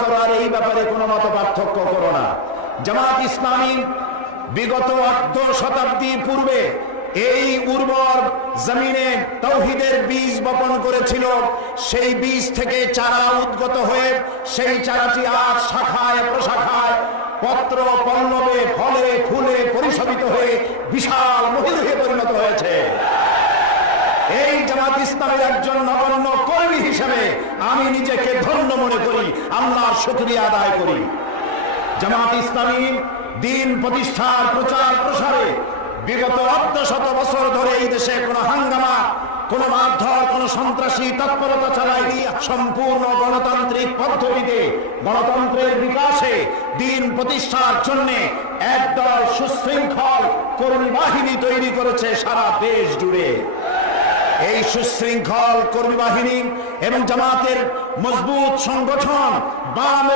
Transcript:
করো আর এই ব্যাপারে কোনো মত পার্থক্য করো না। জামাত ইসলামী বিগত 8 শতাব্দী পূর্বে এই উর্বর জমিনে তাওহীদের বীজ বপন করেছিল। সেই বীজ থেকে চারা উদ্গত হয়ে সেই চারাটি আজ শাখায় প্রশাখায় পত্র পল্লবে ফলে ফুলে পরিশোভিত হয়ে বিশাল মহিরুহে পরিণত হয়েছে। এই জামাত ইসলামের একজন নগণ্য কর্মী হিসেবে আমি নিজেকে ধন্য মনে করি, আল্লাহর শুকরিয়া আদায় করি। জামাত ইসলামী দ্বীন প্রতিষ্ঠার প্রচার প্রসারে বিগত 800 বছর ধরে এই দেশে কোনো হাঙ্গামা, কোনো মারধর, কোনো সন্ত্রাসী তৎপরতা চালায়নি। সম্পূর্ণ গণতান্ত্রিক পদ্ধতিতে গণতন্ত্রের বিকাশে দ্বীন প্রতিষ্ঠার জন্য একদল সুশৃঙ্খল কর্মী বাহিনী তৈরি করেছে সারা দেশ জুড়ে। এই সুশৃঙ্খল কর্মী বাহিনী এবং জামাতের মজবুত সংগঠন 52